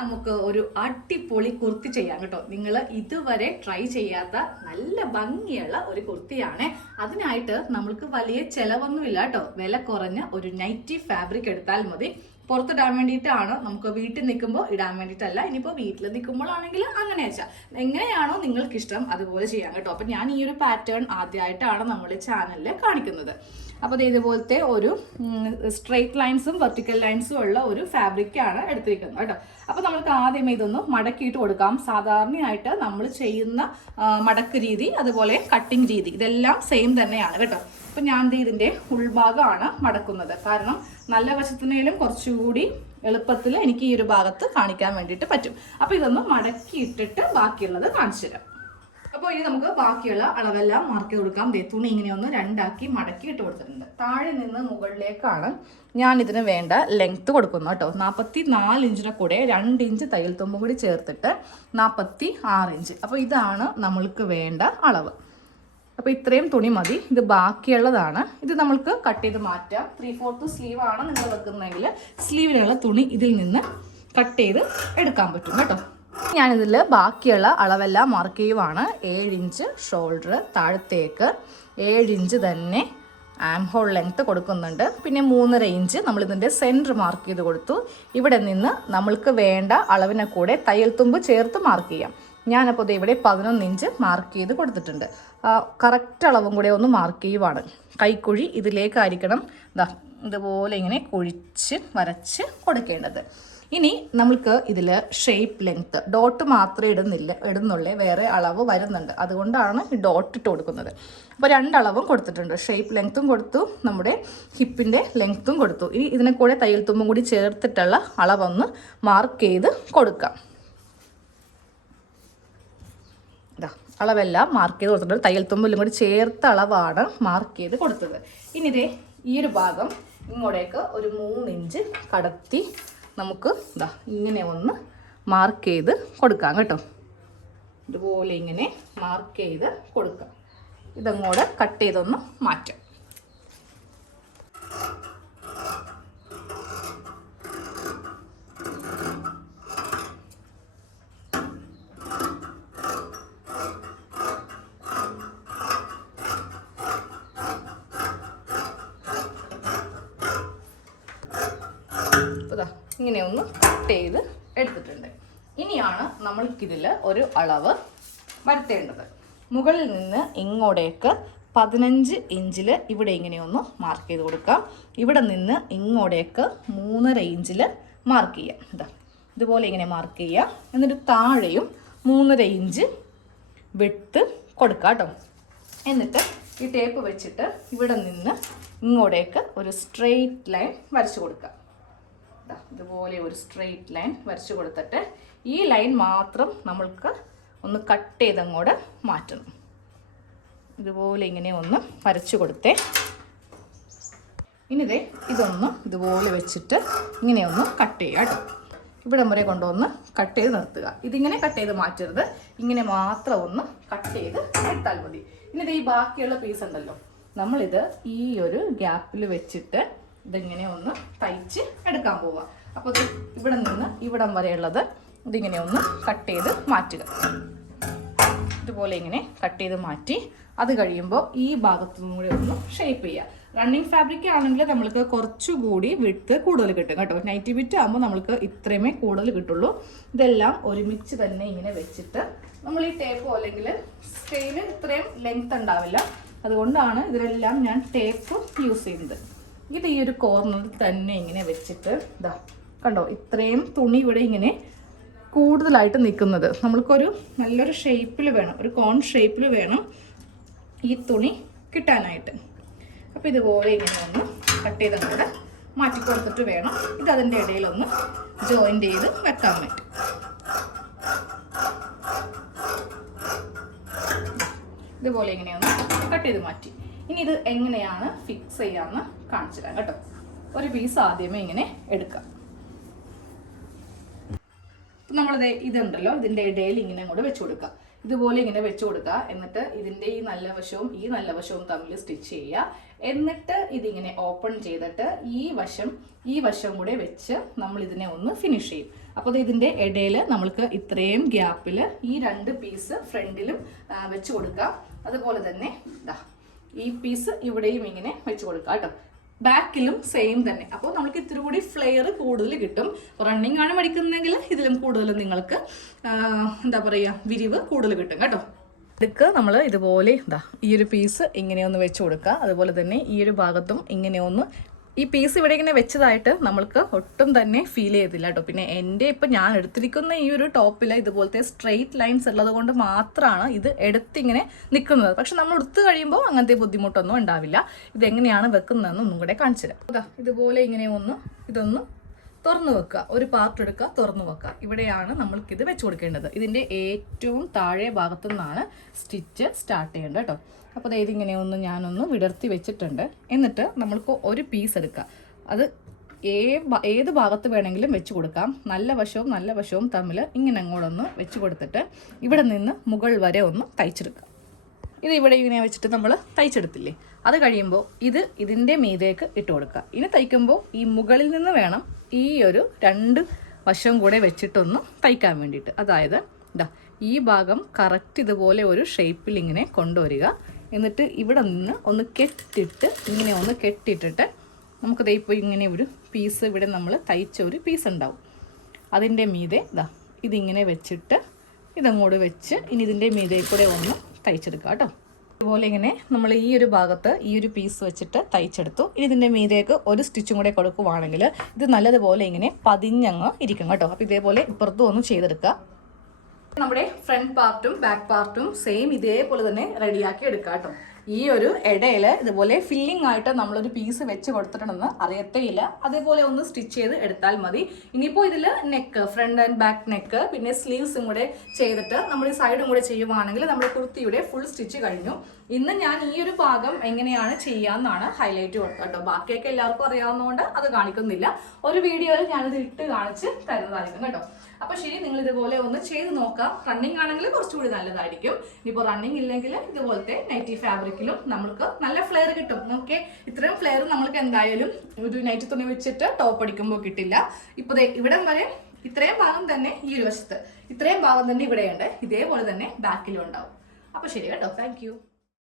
നമുക്ക് ഒരു അടിപൊളി കുർത്തി ചെയ്യാം കേട്ടോ. നിങ്ങൾ ഇതുവരെ ട്രൈ ചെയ്യാത്ത നല്ല ഭംഗിയുള്ള ഒരു കുർത്തിയാണ്. അതിനായിട്ട് നമ്മൾക്ക് വലിയ ചിലവൊന്നുമില്ല കേട്ടോ. വില കുറഞ്ഞ ഒരു നൈറ്റി ഫാബ്രിക് എടുത്താൽ മതി. പുറത്തിടാൻ വേണ്ടിയിട്ടാണ് നമുക്ക് വീട്ടിൽ നിൽക്കുമ്പോൾ ഇടാൻ വേണ്ടിയിട്ടല്ല. ഇനിയിപ്പോൾ വീട്ടിൽ നിൽക്കുമ്പോഴാണെങ്കിൽ അങ്ങനെ വെച്ചാൽ എങ്ങനെയാണോ നിങ്ങൾക്കിഷ്ടം അതുപോലെ ചെയ്യാം കേട്ടോ. അപ്പം ഞാൻ ഈ ഒരു പാറ്റേൺ ആദ്യമായിട്ടാണ് നമ്മുടെ ചാനലിൽ കാണിക്കുന്നത്. അപ്പോൾ ഇതുപോലത്തെ ഒരു സ്ട്രെയിറ്റ് ലൈൻസും വെർട്ടിക്കൽ ലൈൻസും ഉള്ള ഒരു ഫാബ്രിക്കാണ് എടുത്തിരിക്കുന്നത് കേട്ടോ. അപ്പോൾ നമുക്ക് ആദ്യമേ ഇതൊന്ന് മടക്കിയിട്ട് കൊടുക്കാം. സാധാരണയായിട്ട് നമ്മൾ ചെയ്യുന്ന മടക്ക് രീതി അതുപോലെ കട്ടിംഗ് രീതി ഇതെല്ലാം സെയിം തന്നെയാണ് കേട്ടോ. അപ്പം ഞാൻ ഇതിന്റെ ഉൾഭാഗമാണ് മടക്കുന്നത്. കാരണം നല്ല വശത്തിനേലും കുറച്ചുകൂടി എളുപ്പത്തിൽ എനിക്ക് ഈ ഒരു ഭാഗത്ത് കാണിക്കാൻ വേണ്ടിയിട്ട് പറ്റും. അപ്പോൾ ഇതൊന്ന് മടക്കിയിട്ടിട്ട് ബാക്കിയുള്ളത് കാണിച്ചു തരാം അപ്പോൾ ഇനി നമുക്ക് ബാക്കിയുള്ള അളവെല്ലാം മാർക്ക് ചെയ്ത് കൊടുക്കാം. ദേ തുണി ഇങ്ങനെ ഒന്ന് രണ്ടാക്കി മടക്കി ഇട്ട് കൊടുത്തിട്ടുണ്ട്. താഴെ നിന്ന് മുകളിലേക്കാണ് ഞാൻ ഇതിന് വേണ്ട ലെങ്ത് കൊടുക്കുന്നത് കേട്ടോ. നാൽപ്പത്തി നാല് ഇഞ്ചിന്റെ കൂടെ രണ്ട് ഇഞ്ച് തയ്യൽ തുമ്പും കൂടി ചേർത്തിട്ട് നാൽപ്പത്തി ആറ് ഇഞ്ച് അപ്പോൾ ഇതാണ് നമ്മൾക്ക് വേണ്ട അളവ്. അപ്പോൾ ഇത്രയും തുണി മതി. ഇത് ബാക്കിയുള്ളതാണ്. ഇത് നമ്മൾക്ക് കട്ട് ചെയ്ത് മാറ്റാം. ത്രീ ഫോർത്ത് സ്ലീവ് ആണ് നിങ്ങൾ വെക്കുന്നതെങ്കിൽ സ്ലീവിനുള്ള തുണി ഇതിൽ നിന്ന് കട്ട് ചെയ്ത് എടുക്കാൻ പറ്റും കേട്ടോ. ഞാനിതിൽ ബാക്കിയുള്ള അളവെല്ലാം മാർക്ക് ചെയ്യുവാണ്. ഏഴ് ഇഞ്ച് ഷോൾഡർ താഴത്തേക്ക് ഏഴ് ഇഞ്ച് തന്നെ ആം ഹോൾ ലെങ്ത്ത് കൊടുക്കുന്നുണ്ട്. പിന്നെ മൂന്നര ഇഞ്ച് നമ്മളിതിന്റെ സെന്റർ മാർക്ക് ചെയ്ത് കൊടുത്തു. ഇവിടെ നിന്ന് നമ്മൾക്ക് വേണ്ട അളവിനെ കൂടെ തയ്യൽ തുമ്പ് ചേർത്ത് മാർക്ക് ചെയ്യാം. ഞാനപ്പോൾ ഇത് ഇവിടെ പതിനൊന്ന് ഇഞ്ച് മാർക്ക് ചെയ്ത് കൊടുത്തിട്ടുണ്ട്. കറക്റ്റ് അളവും കൂടെ ഒന്ന് മാർക്ക് ചെയ്യുവാണ്. കൈക്കുഴി ഇതിലേക്കായിരിക്കണം. ഇതാ ഇതുപോലെ ഇങ്ങനെ കുഴിച്ച് വരച്ച് കൊടുക്കേണ്ടത്. ഇനി നമ്മൾക്ക് ഇതിൽ ഷേപ്പ് ലെങ്ത്ത് ഡോട്ട് മാത്രമേ ഇടുന്നില്ല ഇടുന്നുള്ളേ. വേറെ അളവ് വരുന്നുണ്ട്. അതുകൊണ്ടാണ് ഡോട്ട് ഇട്ട് കൊടുക്കുന്നത്. അപ്പോൾ രണ്ടളവും കൊടുത്തിട്ടുണ്ട്. ഷേപ്പ് ലെങ്ത്തും കൊടുത്തു നമ്മുടെ ഹിപ്പിന്റെ ലെങ്ത്തും കൊടുത്തു. ഇനി ഇതിനെ കൂടെ തയ്യൽ തുമ്പും കൂടി ചേർത്തിട്ടുള്ള അളവൊന്ന് മാർക്ക് ചെയ്ത് കൊടുക്കാം. അളവെല്ലാം മാർക്ക് ചെയ്ത് കൊടുത്തിട്ടുണ്ട്. തയ്യൽ തുമ്പിലും കൂടി ചേർത്ത അളവാണ് മാർക്ക് ചെയ്ത് കൊടുത്തത്. ഇനി ഇതേ ഈ ഒരു ഭാഗം ഇങ്ങോട്ടേക്ക് ഒരു മൂന്നിഞ്ച് കടത്തി നമുക്ക് ഇതാ ഇങ്ങനെ ഒന്ന് മാർക്ക് ചെയ്ത് കൊടുക്കാം കേട്ടോ. ഇതുപോലെ ഇങ്ങനെ മാർക്ക് ചെയ്ത് കൊടുക്കാം. ഇതങ്ങോട്ട് കട്ട് ചെയ്തൊന്ന് മാറ്റാം. ഇതാ ഇങ്ങനെ ഒന്ന് കട്ട് ചെയ്ത് എടുത്തിട്ടുണ്ട്. ഇനിയാണ് നമ്മൾക്കിതിൽ ഒരു അളവ് വരുത്തേണ്ടത്. മുകളിൽ നിന്ന് ഇങ്ങോട്ടേക്ക് പതിനഞ്ച് ഇഞ്ചിൽ ഇവിടെ ഇങ്ങനെ ഒന്ന് മാർക്ക് ചെയ്ത് കൊടുക്കാം. ഇവിടെ നിന്ന് ഇങ്ങോട്ടേക്ക് മൂന്നര ഇഞ്ചിൽ മാർക്ക് ചെയ്യാം. ഇതാ ഇതുപോലെ ഇങ്ങനെ മാർക്ക് ചെയ്യാം. എന്നിട്ട് താഴെയും മൂന്നര ഇഞ്ച് വെട്ട് കൊടുക്കാം കേട്ടോ. എന്നിട്ട് ഈ ടേപ്പ് വെച്ചിട്ട് ഇവിടെ നിന്ന് ഇങ്ങോട്ടേക്ക് ഒരു സ്ട്രെയിറ്റ് ലൈൻ വരച്ചു കൊടുക്കുക ദാ ഇതുപോലെ ഒരു സ്ട്രെയിറ്റ് ലൈൻ വരച്ചു കൊടുത്തിട്ട് ഈ ലൈൻ മാത്രം നമ്മൾക്ക് ഒന്ന് കട്ട് ചെയ്തങ്ങോട്ട് മാറ്റണം. ഇതുപോലെ ഇങ്ങനെ ഒന്ന് വരച്ചു കൊടുത്തേ. ഇനി ദേ ഇതൊന്ന് ഇതുപോലെ വെച്ചിട്ട് ഇങ്ങനെ ഒന്ന് കട്ട് ചെയ്യുക കേട്ടോ. ഇവിടെ വരെ കൊണ്ടുവന്ന് കട്ട് ചെയ്ത് നിർത്തുക. ഇതിങ്ങനെ കട്ട് ചെയ്ത് മാറ്റരുത്. ഇങ്ങനെ മാത്രം ഒന്ന് കട്ട് ചെയ്ത് എടുത്താൽ മതി. ഇനി ദേ ഈ ബാക്കിയുള്ള പീസ് ഉണ്ടല്ലോ. നമ്മളിത് ഈ ഒരു ഗ്യാപ്പിൽ വെച്ചിട്ട് ഇതിങ്ങനെ ഒന്ന് തയ്ച്ച് എടുക്കാൻ പോവുക അപ്പോൾ ഇത് ഇവിടെ നിന്ന് ഇവിടം വരെയുള്ളത് ഇതിങ്ങനെ ഒന്ന് കട്ട് ചെയ്ത് മാറ്റുക. ഇതുപോലെ ഇങ്ങനെ കട്ട് ചെയ്ത് മാറ്റി അത് കഴിയുമ്പോൾ ഈ ഭാഗത്തു കൂടി ഒന്ന് ഷേപ്പ് ചെയ്യുക റണ്ണിങ് ഫാബ്രിക് ആണെങ്കിൽ നമ്മൾക്ക് കുറച്ചുകൂടി വിട്ട് കൂടുതൽ കിട്ടും കേട്ടോ. നൈറ്റി വിറ്റ് ആകുമ്പോൾ നമ്മൾക്ക് ഇത്രയുമേ കൂടുതൽ കിട്ടുള്ളൂ. ഇതെല്ലാം ഒരുമിച്ച് തന്നെ ഇങ്ങനെ വെച്ചിട്ട് നമ്മൾ ഈ ടേപ്പ് അല്ലെങ്കിൽ സ്കെയിൽ ഇത്രയും ലെങ്ത് ഉണ്ടാവില്ല. അതുകൊണ്ടാണ് ഇതിലെല്ലാം ഞാൻ ടേപ്പ് യൂസ് ചെയ്യുന്നത്. ഇത് ഈ ഒരു കോർണറിൽ തന്നെ ഇങ്ങനെ വെച്ചിട്ട് ഇതാ കണ്ടോ? ഇത്രയും തുണി ഇവിടെ ഇങ്ങനെ കൂടുതലായിട്ട് നിൽക്കുന്നത്. നമ്മൾക്കൊരു നല്ലൊരു ഷേപ്പിൽ വേണം ഒരു കോൺ ഷേപ്പിൽ വേണം ഈ തുണി കിട്ടാനായിട്ട്. അപ്പോൾ ഇതുപോലെ ഇങ്ങനെ ഒന്ന് കട്ട് ചെയ്ത് കൂടെ മാറ്റി കൊടുത്തിട്ട് വേണം ഇത് അതിന്റെ ഇടയിലൊന്ന് ജോയിന്റ് ചെയ്ത് വെക്കാൻ പറ്റും ഇതുപോലെ ഇങ്ങനെയൊന്ന് കട്ട് ചെയ്ത് മാറ്റി. ഇനി ഇത് എങ്ങനെയാണ് ഫിക്സ് ചെയ്യാമെന്ന് കാണിച്ചു തരാം കേട്ടോ. ഒരു പീസ് ആദ്യമേ ഇങ്ങനെ എടുക്കാം. നമ്മളിത് ഇതുണ്ടല്ലോ ഇതിന്റെ ഇടയിൽ ഇങ്ങനെ അങ്ങോട്ട് വെച്ച് കൊടുക്കുക ഇതുപോലെ ഇങ്ങനെ വെച്ച് കൊടുക്കുക. എന്നിട്ട് ഇതിന്റെ ഈ നല്ല വശവും ഈ നല്ല വശവും തമ്മിൽ സ്റ്റിച്ച് ചെയ്യുക. എന്നിട്ട് ഇതിങ്ങനെ ഓപ്പൺ ചെയ്തിട്ട് ഈ വശം ഈ വശം കൂടെ വെച്ച് നമ്മൾ ഇതിനെ ഒന്ന് ഫിനിഷ് ചെയ്യും. അപ്പോൾ ദേ ഇതിന്റെ ഇടയിൽ നമ്മൾക്ക് ഇത്രയും ഗ്യാപ്പിൽ ഈ രണ്ട് പീസ് ഫ്രണ്ടിലും വെച്ച് കൊടുക്കാം. അതുപോലെ തന്നെ ഇതാ ഈ പീസ് ഇവിടെയും ഇങ്ങനെ വെച്ച് കൊടുക്കാം കേട്ടോ. ബാക്കിലും സെയിം തന്നെ. അപ്പോൾ നമുക്ക് ഇത്തിരി കൂടി ഫ്ലെയർ കൂടുതൽ കിട്ടും. റണ്ണിങ് ആണ് പഠിക്കുന്നതെങ്കിൽ ഇതിലും കൂടുതൽ നിങ്ങൾക്ക് എന്താ പറയുക വിരിവ് കൂടുതൽ കിട്ടും കേട്ടോ. ഇതൊക്കെ നമ്മൾ ഇതുപോലെ ഇതാ ഈ ഒരു പീസ് ഇങ്ങനെ ഒന്ന് വെച്ച് കൊടുക്കുക. അതുപോലെ തന്നെ ഈ ഒരു ഭാഗത്തും ഇങ്ങനെ ഒന്ന് ഈ പീസ് ഇവിടെ ഇങ്ങനെ വെച്ചതായിട്ട് നമ്മൾക്ക് ഒട്ടും തന്നെ ഫീൽ ചെയ്തില്ല കേട്ടോ. പിന്നെ എന്റെ ഇപ്പം ഞാൻ എടുത്തിരിക്കുന്ന ഈ ഒരു ടോപ്പിൽ ഇതുപോലത്തെ സ്ട്രെയിറ്റ് ലൈൻസ് ഉള്ളത് കൊണ്ട് മാത്രമാണ് ഇത് എടുത്തിങ്ങനെ നിൽക്കുന്നത് പക്ഷെ നമ്മൾ എടുത്തു കഴിയുമ്പോൾ അങ്ങനത്തെ ബുദ്ധിമുട്ടൊന്നും ഉണ്ടാവില്ല. ഇതെങ്ങനെയാണ് വെക്കുന്നതെന്ന് ഒന്നും കൂടെ കാണിച്ചു തരാം. ഇതുപോലെ ഇങ്ങനെ ഒന്ന് ഇതൊന്ന് തുറന്നു വെക്കുക. ഒരു പാർട്ട് എടുക്കുക തുറന്നു വെക്കുക. ഇവിടെയാണ് നമ്മൾക്കിത് വെച്ച് കൊടുക്കേണ്ടത്. ഇതിന്റെ ഏറ്റവും താഴെ ഭാഗത്തു നിന്നാണ് സ്റ്റിച്ച് സ്റ്റാർട്ട് ചെയ്യേണ്ടത് കേട്ടോ. അപ്പോൾ അതായത് ഇങ്ങനെ ഒന്ന് ഞാനൊന്ന് വിടർത്തി വെച്ചിട്ടുണ്ട്. എന്നിട്ട് നമ്മൾക്ക് ഒരു പീസ് എടുക്കുക. അത് ഏ ഏത് ഭാഗത്ത് വേണമെങ്കിലും വെച്ച് കൊടുക്കാം. നല്ല വശവും നല്ല വശവും തമ്മിൽ ഇങ്ങനെ അങ്ങോട്ടൊന്ന് വെച്ച് കൊടുത്തിട്ട് ഇവിടെ നിന്ന് മുകൾ വരെ ഒന്ന് തയ്ച്ചെടുക്കുക. ഇത് ഇവിടെ ഇങ്ങനെ വെച്ചിട്ട് നമ്മൾ തയ്ച്ചെടുത്തില്ലേ? അത് കഴിയുമ്പോൾ ഇത് ഇതിന്റെ മീതേക്ക് ഇട്ട് കൊടുക്കുക. ഇനി തയ്ക്കുമ്പോൾ ഈ മുകളിൽ നിന്ന് വേണം ഈ ഒരു രണ്ട് വശവും കൂടെ വെച്ചിട്ടൊന്ന് തയ്ക്കാൻ വേണ്ടിയിട്ട്. അതായത് ഇതാ ഈ ഭാഗം കറക്റ്റ് ഇതുപോലെ ഒരു ഷേപ്പിൽ ഇങ്ങനെ കൊണ്ടുവരിക. എന്നിട്ട് ഇവിടെ നിന്ന് ഒന്ന് കെട്ടിട്ട് ഇങ്ങനെ ഒന്ന് കെട്ടിയിട്ടിട്ട് നമുക്ക് ഇപ്പോൾ ഇങ്ങനെ ഒരു പീസ് ഇവിടെ നമ്മൾ തയ്ച്ച ഒരു പീസ് ഉണ്ടാവും. അതിന്റെ മീതെ ഇതാ ഇതിങ്ങനെ വെച്ചിട്ട് ഇതങ്ങോട്ട് വെച്ച് ഇനി ഇതിന്റെ മീതെ കൂടെ ഒന്ന് തയ്ച്ചെടുക്കുക കേട്ടോ. ഇതുപോലെ ഇങ്ങനെ നമ്മൾ ഈ ഒരു ഭാഗത്ത് ഈ ഒരു പീസ് വെച്ചിട്ട് തയ്ച്ചെടുത്തു. ഇനി ഇതിന്റെ മീതേക്ക് ഒരു സ്റ്റിച്ചും കൂടെ കൊടുക്കുവാണെങ്കിൽ ഇത് നല്ലതുപോലെ ഇങ്ങനെ പതിഞ്ഞങ്ങ് ഇരിക്കും കേട്ടോ. അപ്പോൾ ഇതേപോലെ ഇപ്പുറത്തും ഒന്ന് ചെയ്തെടുക്കുക. നമ്മുടെ ഫ്രണ്ട് പാർട്ടും ബാക്ക് പാർട്ടും സെയിം ഇതേപോലെ തന്നെ റെഡിയാക്കി എടുക്കാം കേട്ടോ. ഈ ഒരു ഇടയിൽ ഇതുപോലെ ഫില്ലിംഗ് ആയിട്ട് നമ്മളൊരു പീസ് വെച്ച് കൊടുത്തിട്ടുണ്ടെന്ന് അറിയത്തേയില്ല. അതേപോലെ ഒന്ന് സ്റ്റിച്ച് ചെയ്ത് എടുത്താൽ മതി. ഇനിയിപ്പോൾ ഇതിൽ neck front and back neck പിന്നെ സ്ലീവ്സും കൂടെ ചെയ്തിട്ട് നമ്മൾ ഈ സൈഡും കൂടെ ചെയ്യുവാണെങ്കിൽ നമ്മുടെ കുർത്തിയുടെ ഫുൾ സ്റ്റിച്ച് കഴിഞ്ഞു. ഇന്ന് ഞാൻ ഈ ഒരു ഭാഗം എങ്ങനെയാണ് ചെയ്യാമെന്നാണ് ഹൈലൈറ്റ് കൊടുത്തത് കേട്ടോ. ബാക്കിയൊക്കെ എല്ലാവർക്കും അറിയാവുന്നതുകൊണ്ട് അത് കാണിക്കുന്നില്ല. ഒരു വീഡിയോയിൽ ഞാനിത് ഇട്ട് കാണിച്ച് തരുന്നതായിരിക്കും കേട്ടോ. അപ്പൊ ശരി നിങ്ങൾ ഇതുപോലെ ഒന്ന് ചെയ്ത് നോക്കാം. റണ്ണിങ് ആണെങ്കിൽ കുറച്ചുകൂടി നല്ലതായിരിക്കും. ഇനിയിപ്പോൾ റണ്ണിങ് ഇല്ലെങ്കിൽ ഇതുപോലത്തെ നൈറ്റി ഫാബ്രിക്കിലും നമുക്ക് നല്ല ഫ്ലെയർ കിട്ടും. ഓക്കെ ഇത്രയും ഫ്ലെയർ നമ്മൾക്ക് എന്തായാലും ഒരു നൈറ്റി തുണി വെച്ചിട്ട് ടോപ്പ് അടിക്കുമ്പോൾ കിട്ടില്ല. ഇപ്പൊ ഇവിടം വരെ ഇത്രയും ഭാഗം തന്നെ ഈ ഒരു വശത്ത്. ഇത്രയും ഭാഗം തന്നെ ഇവിടെയുണ്ട്. ഇതേപോലെ തന്നെ ബാക്കിലും ഉണ്ടാവും. അപ്പൊ ശരി കേട്ടോ. താങ്ക്